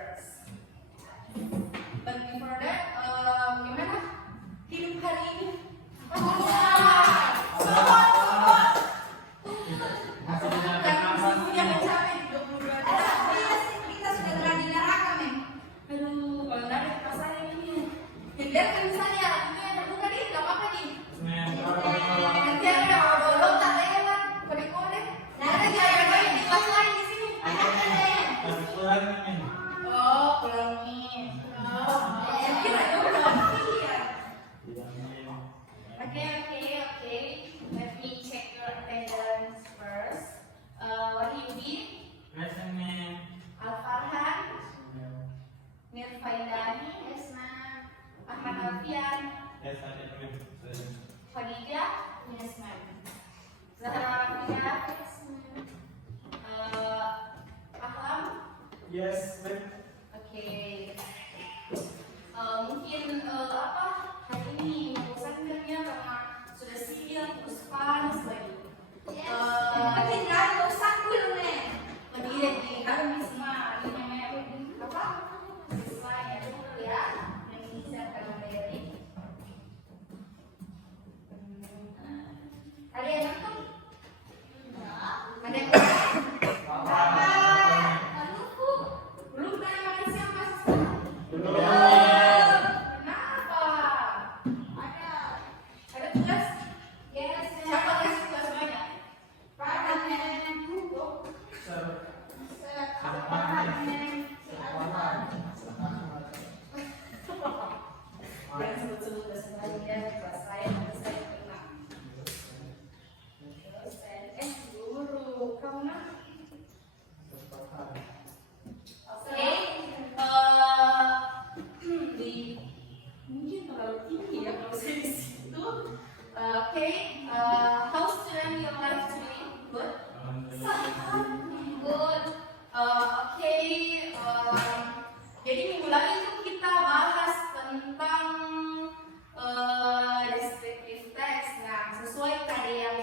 first. But before that, gimana hidup hari ini? Yes, ma'am. Oke. Mungkin hari ini bosannya karena sudah siang terus panas lagi. Makin nggak bosan dulu nih. Lagi kami semua ini apa? Siswanya dulu ya. Yang ini saya akan memberi. Ada yang nonton? Ada yang jadi minggu lalu itu kita bahas tentang descriptive text. Nah, sesuai tadi yang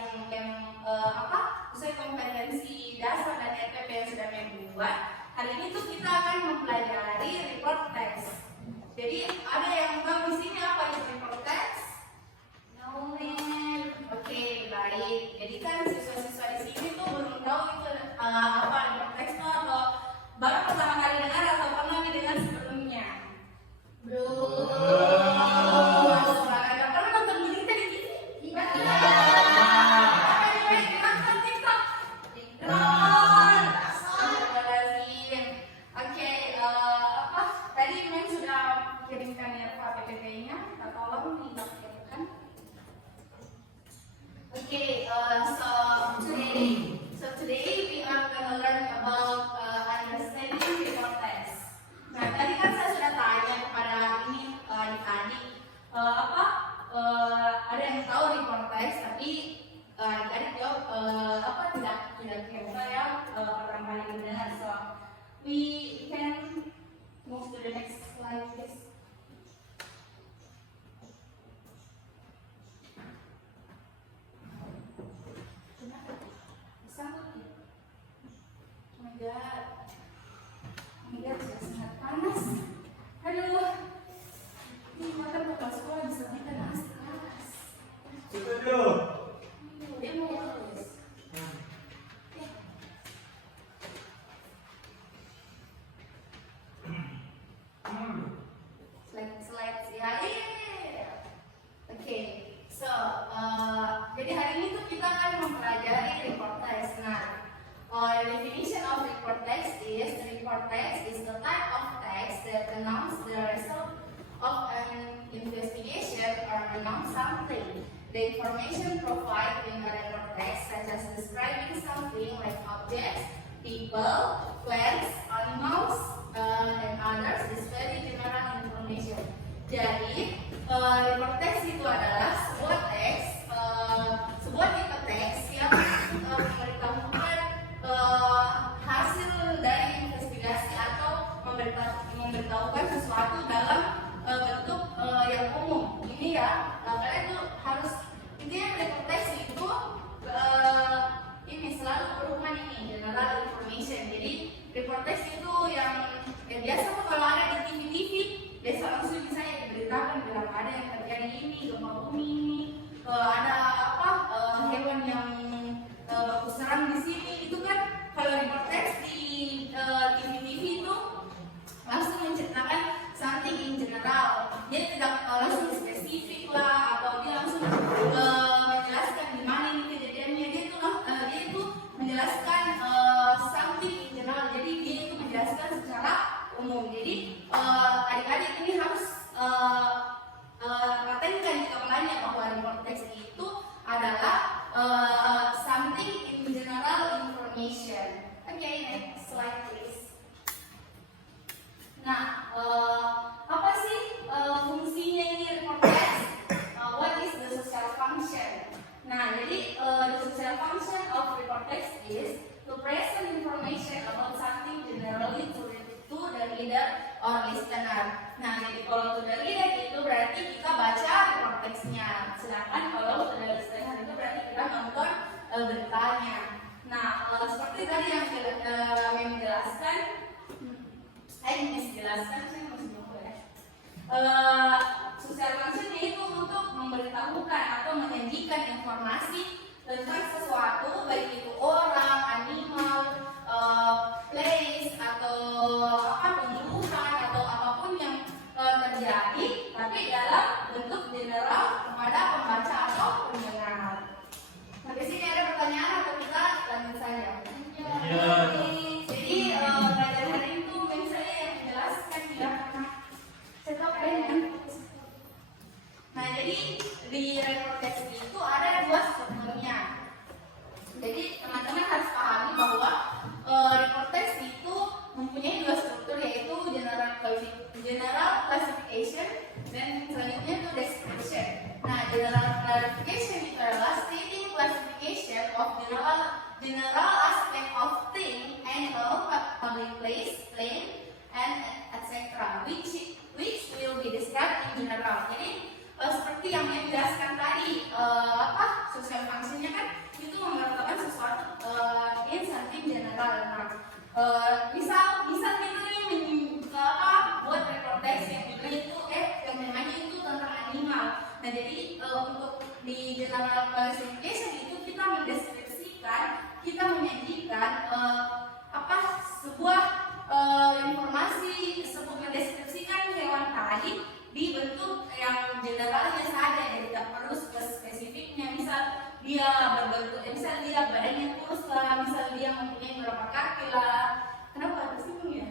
sesuai kompetensi dasar dan ETP yang sudah membuat. Hari ini tuh kita akan mempelajari report text. Jadi ada yang tahu di sini apa itu report text? No, man. Oke, baik. Jadi kan siswa-siswa di sini tuh belum tahu itu apa report text itu atau baru pertama kali dengar atau pernah dengar sebelumnya? Belum. Pernah nonton berita di TV? Nonton TikTok? Oke, tadi memang sudah kirimkan ya PPT-nya, kita tolong dikirimkan. Oke, so today we are gonna learn about understanding report text. Nah, tadi kan saya sudah tanya kepada adik-adik ada yang tahu report text, tapi adik-adik jawab tidak kira ya orang paling mendengar. So we can move to the next slide, please. Sudah sangat panas. Aduh, ini mata buka sekolah bisa kita panas. Setuju. Dia mau terus. Slide ya. Oke, so jadi hari ini tuh kita akan mempelajari report text. Nah, the definition of report text is the type of text that announces the result of an investigation or announce something. The information provided in a report text, such as describing something like objects, people, plants, animals, and others, is very general information. Jadi, report text itu adalah sebuah teks, sebuah tipe teks yang memberitahukan hasil dari investigasi atau memberitahukan sesuatu dalam bentuk yang umum. Ini ya, kalian tuh harus intinya report text itu ini selalu berhubungan ini general information. Jadi report text itu yang biasa menjelaskan secara umum. Jadi adik-adik ini harus patenkan di kepalanya bahwa report text itu adalah something in general information. Okay, next slide please. Nah, apa sih fungsinya ini report text? What is the social function? Nah, jadi the social function of report text is to present information about something generally to the reader or listener. Nah, jadi kalau to the reader itu berarti kita baca report text-nya. Sedangkan kalau to the listener itu berarti kita nonton beritanya. Nah, seperti tadi yang menjelaskan, jelaskan saya masih nunggu ya. Social function itu untuk memberitahukan atau menyajikan informasi tentang sesuatu, baik itu orang, animal, place, atau pembunuhan atau apapun yang terjadi, tapi dalam bentuk general kepada pembaca atau pendengar. Sampai sini ada pertanyaan atau kita lanjut saja? Ya. Jadi pelajaran hari ini tuh saya yang menjelaskan ya, karena saya tahu kalian kan. Nah, jadi di report text itu ada dua strukturnya. Jadi teman-teman harus pahami bahwa report text itu mempunyai dua struktur, yaitu general classification dan selanjutnya itu description. Nah, general classification itu adalah stating classification of general aspect of thing, animal, public place, plane, and etc. which will be described in general. Jadi seperti yang dia jelaskan tadi, social function-nya kan itu mengatakan sesuatu in something general. Nah, misal kita nih buat report text yang juga itu yang namanya itu tentang animal. Nah, jadi untuk di general classification itu kita mendeskripsikan, kita menyajikan sebuah informasi, mendeskripsikan hewan tadi di bentuk yang generalnya saja, jadi tidak perlu spesifiknya. Misal dia berbentuk, misal dia badannya kurus lah, misal dia mempunyai berapa kaki lah. Kenapa harus itu ya?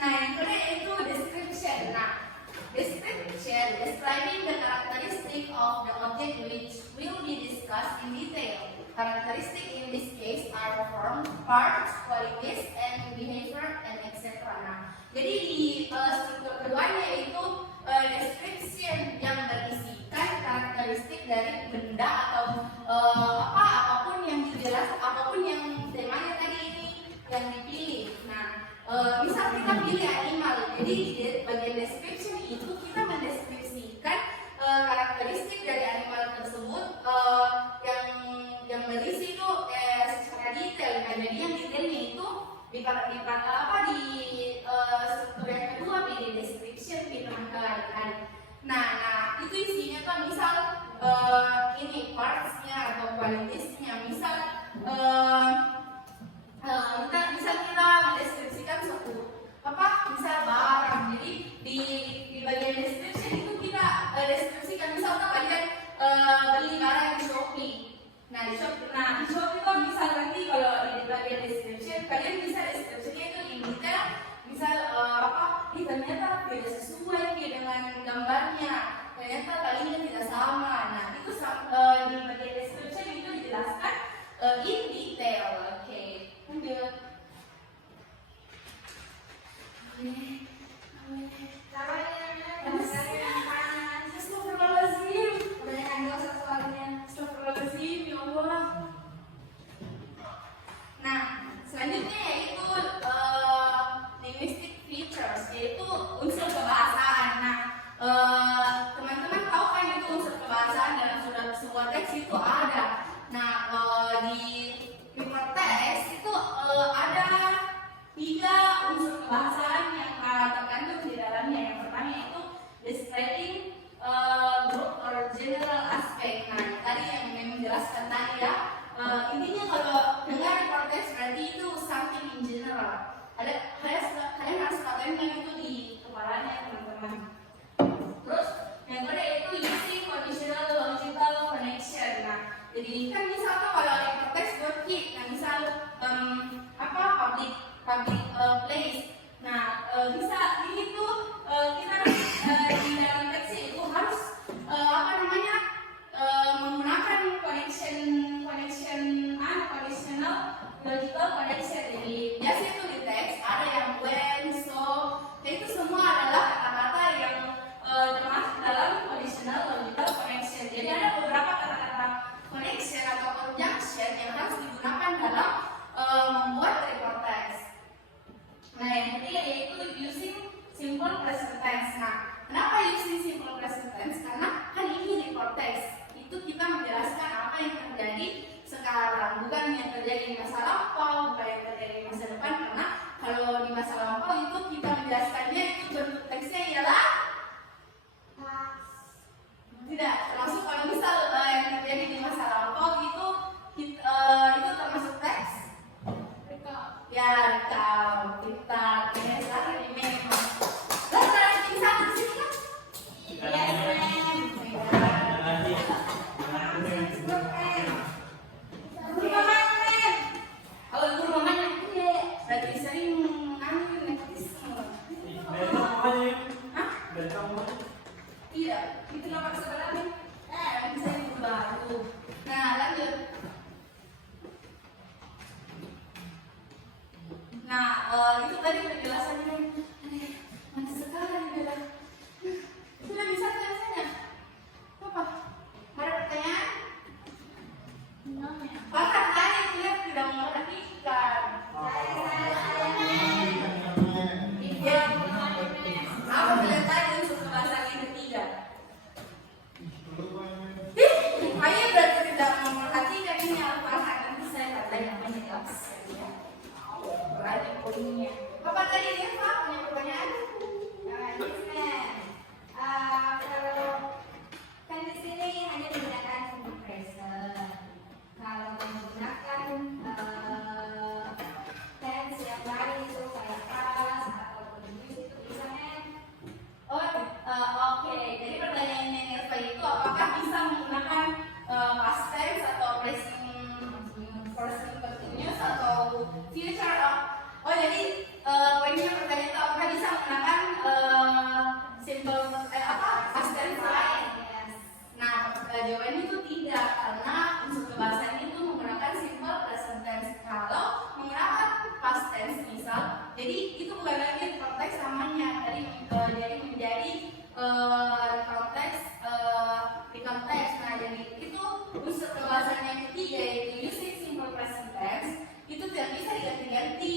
Nah, yang kedua itu description. Nah, description describing the characteristic of the object which will be discussed in detail. Characteristic in this case are form, parts, qualities, and behavior, and etc. Nah, jadi di struktur keduanya itu description yang berisikan karakteristik dari benda atau apapun yang dijelaskan, apapun yang temanya tadi ini yang dipilih. Nah, misal kita pilih animal, jadi di bagian description itu kita mendeskripsikan karakteristik dari animal tersebut yang berisi itu secara detail. Nah, jadi yang detailnya itu di struktur yang kedua, di description, di teman-teman. Nah, itu isinya tuh misal ini parts-nya atau qualities-nya. Misal kita mendeskripsikan suatu misal barang. Jadi di bagian description itu kita deskripsikan misal kalian beli barang di Shopee. Nah, di Shopee itu misal nanti kalau di bagian description kalian bisa deskripsinya itu in detail. Misal ini ternyata tidak sesuai dengan gambarnya, ternyata talinya tidak sama. Nah, itu di bagian description itu dijelaskan in detail. Oke, lanjut. Astagfirullahaladzim, kebanyakan dosa soalnya. Astagfirullahaladzim, ya Allah. Nah, selanjutnya yaitu linguistic features, yaitu unsur kebahasaan. Nah, teman-teman tahu kan itu unsur kebahasaan dalam sebuah teks itu ada. Nah, di report text itu ada 3 unsur kebahasaan yang terkandung di dalamnya. Yang pertama itu describing group or general aspect. Nah, tadi yang menjelaskan tadi ya. Intinya kalau dengar report text berarti itu something in general. Kalian harus patenkan itu di kepalanya, teman-teman. Terus yang kedua itu using conditional logical connection. Nah, jadi kan misalnya kalau report text buat keep, nah misal public place. Nah, bisa ini tuh kita di dalam teksnya itu harus menggunakan conditional logical connection. Jadi biasanya itu di teks ada yang when, so, itu semua adalah kata-kata yang termasuk dalam conditional logical connection. Jadi ada beberapa kata-kata connection atau conjunction yang harus digunakan dalam membuat report text. Nah, yang ketiga yaitu using simple present tense. Nah, kenapa using simple present tense? Karena kan ini report text. Itu kita menjelaskan apa yang terjadi sekarang, bukan yang terjadi di masa lampau, bukan yang terjadi di masa depan. Karena kalau di masa lampau itu kita menjelaskannya itu bentuk teksnya ialah tidak, termasuk kalau misal yang terjadi di masa lampau itu termasuk teks. Ya, kita lagi di menu. Lalu ada yang satu di sini kan? Itu tadi penjelasannya. Mantap sekali, Bella. Sudah bisa tulisannya? Apa? Ada pertanyaan? Bahkan tadi dia tidak memperhatikan. Apa bilang tadi untuk pembahasan yang ketiga? Ayah berarti tidak memperhatikan ini apa nanti saya katanya namanya kelas. Berarti poinnya. Bapak tadi Eva punya pertanyaan? Kalau kan di sini hanya digunakan simple present. Kalau menggunakan tense yang lain itu kayak past ataupun use itu bisa kan? Oke. Jadi pertanyaannya Eva itu apakah bisa menggunakan past tense atau present continuous atau future? Jadi poinnya pertanyaan itu apakah bisa menggunakan simple past tense lain? Nah, jawabannya itu tidak, karena unsur kebahasaan itu menggunakan simple present tense. Kalau menggunakan past tense misal, jadi itu bukan lagi konteks namanya, jadi menjadi di konteks. Nah, jadi itu unsur kebahasaan yang ketiga yaitu using simple present tense itu tidak bisa diganti-ganti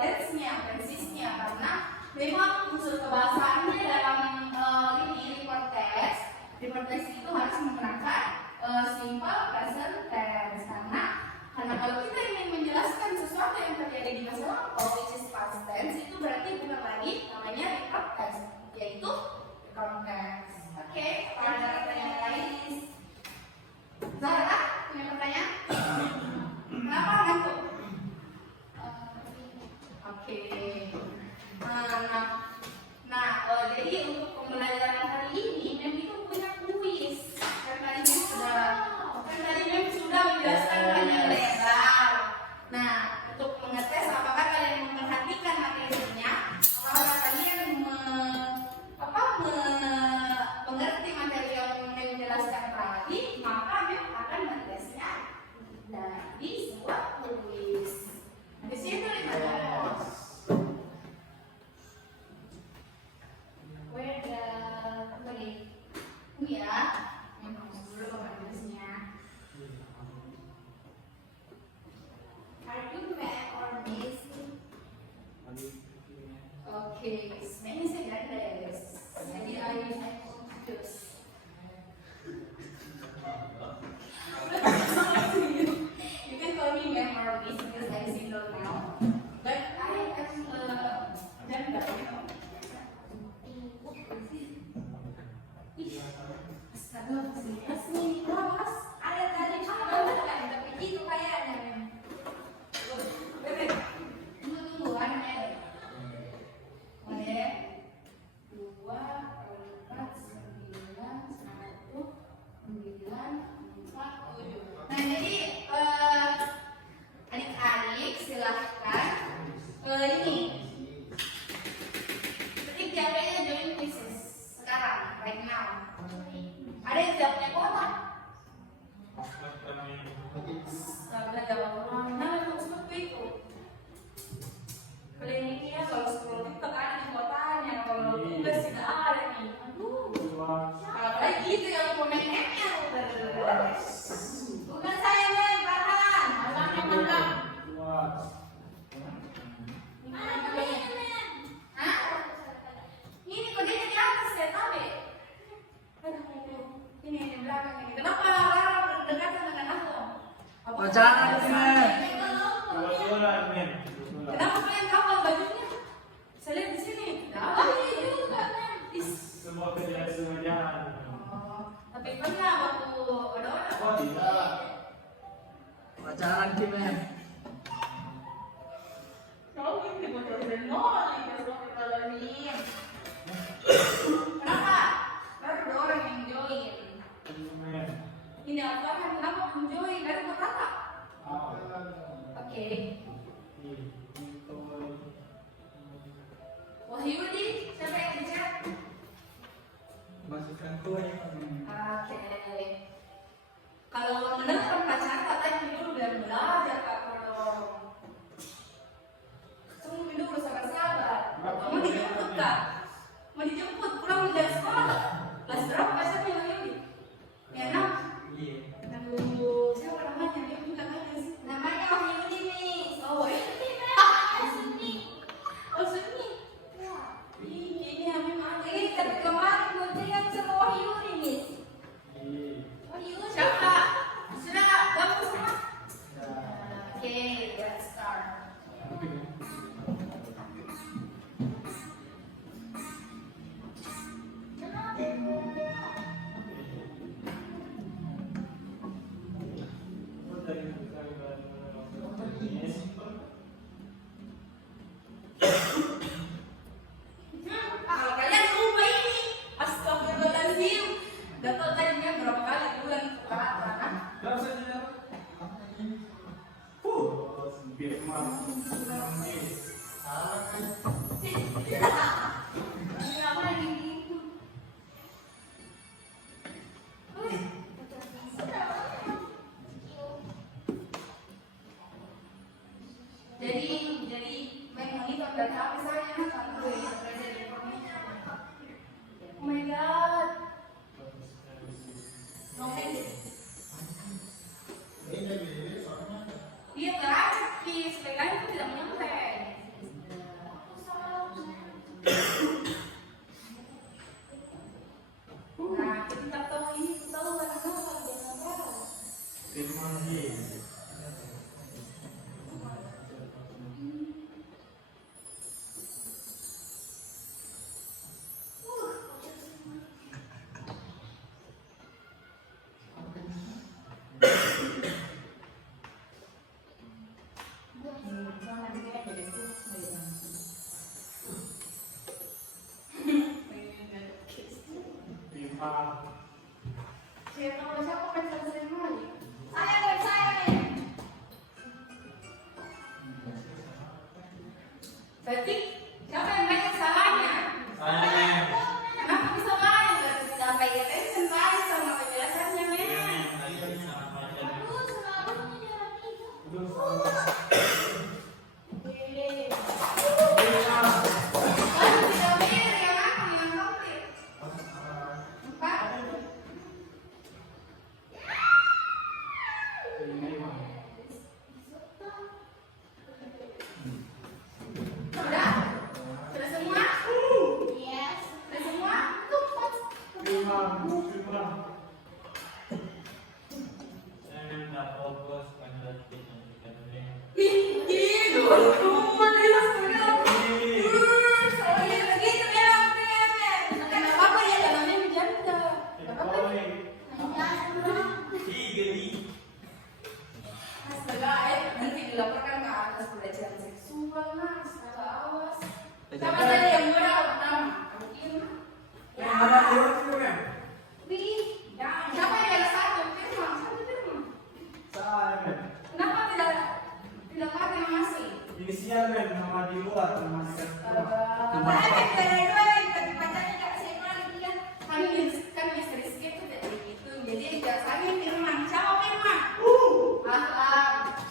tense-nya, tenses-nya, karena memang unsur kebahasaannya dalam report text itu harus menggunakan simple present tense. Karena kalau kita ingin menjelaskan sesuatu yang terjadi di masa lampau, which is past tense, itu berarti bukan lagi namanya report text, yaitu context. Oke, ada pertanyaan lain? Zahra, punya pertanyaan? Kenapa ngantuk? Oke. Jadi untuk pembelajaran hari ini Mem itu punya kuis. Kan tadi Mem sudah menjelaskan banyak lebar. men. Kenapa kalian kapal bajunya? Saya lihat di sini. Nah, ini juga men. Semua kerjaan sengaja. Tapi pernah waktu ada orang. Oh tidak. Pacaran ki men. Kau ini bocor denol, ini Astagfirullahaladzim. Kenapa? Baru ada orang yang join. Men. Ini apa kan? Kenapa menjoin? Dari buat kakak. Oke. Wahyudi, siapa yang di chat? Masukkan kue. Oke. Kalau mendengar pacaran katanya dulu biar belajar kak kalau tunggu dulu sabar-sabar. Mau dijemput kak? Mau dijemput pulang dari sekolah? Kelas berapa pacarnya Wahyudi? Ya 6. Iya. Aduh, siapa namanya? Dia minta nanya sih. Namanya Wahyudi nih. Oh, Sunni. oh Sunni. Ih, kayaknya memang ada. Ini tapi kemarin goncengan sama Wahyudi nih. Wahyudi. Siapa? Sudah gabung semua? Oke, let's start. Kalau kalian lupa ini, astagfirullahaladzim. Dapat tadinya berapa kali bulan peralatan? Kenapa lagi gitu? Jadi main monitor dari HP saya sampai presiden informasi. Oh my god. Dia gratis, supaya kalian itu tidak menyampai. Nah, kita tahu ini, tahu karena jangan tahu. Siapa pacar saya Mali? Saya nih. Berarti siapa yang banyak salahnya? Kenapa bisa main? Tidak pay attention kali sama penjelasannya, men. Aku selalu menjalan itu. Oh, tidak mir, yang aku yang komplit. 4. Sudah? Sudah semua? Yes. Sudah semua? Ih, dulu jelas benar. Soalnya begitu ya, men. Kenapa apa ya dalamnya berjanda? Kenapa? Astaga, nanti dilaporkan ke atas pelecehan seksual, mas. Astaga, awas. Siapa tadi yang murah pertama? Mungkin. Ya. Wih, jangan. Siapa yang ada satu? Firman, satu firman. Kenapa tidak pakai masih? Inisial men, nama di luar, nama di Kan istri skip itu dari itu. Jadi biasanya firman. Siapa firman?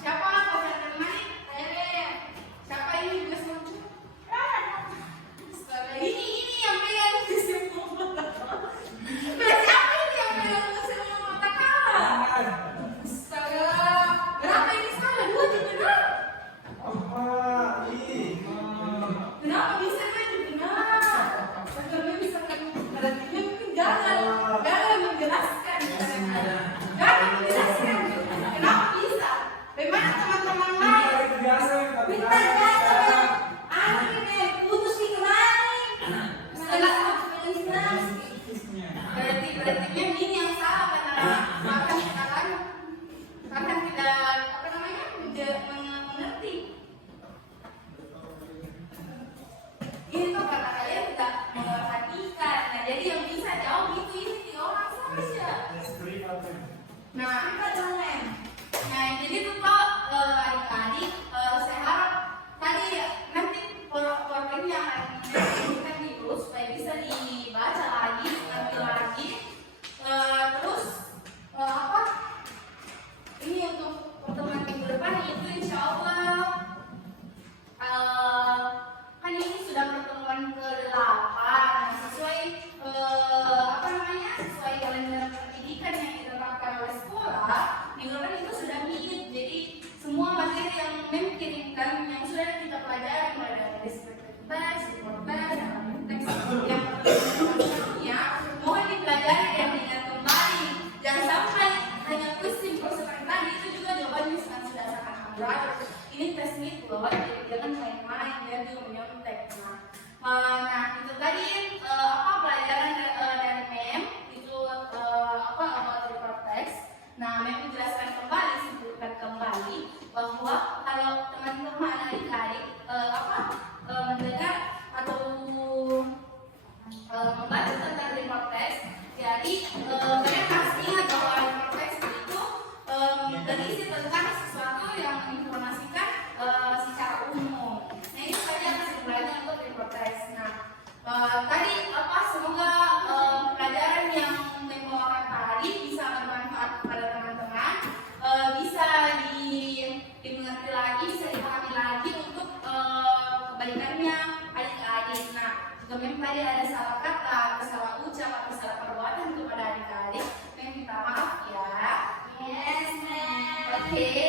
Siapa pacar firman? Siapa ini juga lucu? Astaga, ini yang pegang di semua mata. Siapa ini yang pegang di semua mata kalah? Astaga, berapa ini salah? 2 juga benar. Kenapa bisa main benar? ngerti? Itu karena kalian tidak memperhatikan. Nah, jadi yang bisa jawab itu ini 3 orang saja. Nah, kita jangan. Nah, jadi itu kok adik-adik, saya harap tadi nanti ini yang akan dulu supaya bisa dibaca lagi, ngerti lagi. Terus apa? Ini untuk pertemuan minggu depan itu insya Allah kan ini sudah pertemuan ke-8 sesuai apa namanya sesuai kalender pendidikan yang ditetapkan oleh sekolah. Minggu depan itu sudah meet, jadi semua materi yang memkirimkan yang sudah kita pelajari mulai dari descriptive text, report text, teks yang sebelumnya mohon dipelajari dan diingat kembali. Jangan sampai hanya kuis simpel seperti tadi, itu juga jawabannya sudah sangat akurat. Ini tes meet loh, jadi jangan main-main dan juga menyontek. Nah itu tadi apa pelajaran dari mem itu apa about report text. Nah mem menjelaskan kembali, sebutkan kembali bahwa kalau teman-teman adik-adik mendengar atau membaca tentang report text, jadi kalian harus ingat bahwa report text itu berisi tentang sesuatu yang menginformasikan secara umum. Nah itu saja kesimpulannya untuk report text. Nah tadi semoga pelajaran yang membawakan tadi bisa bermanfaat kepada teman-teman, bisa dimengerti lagi, bisa dipahami lagi untuk kebaikannya adik-adik. Nah jika memang tadi ada salah kata, atau salah ucap, atau salah perbuatan kepada adik-adik, minta maaf ya. Yes, ma'am. Oke.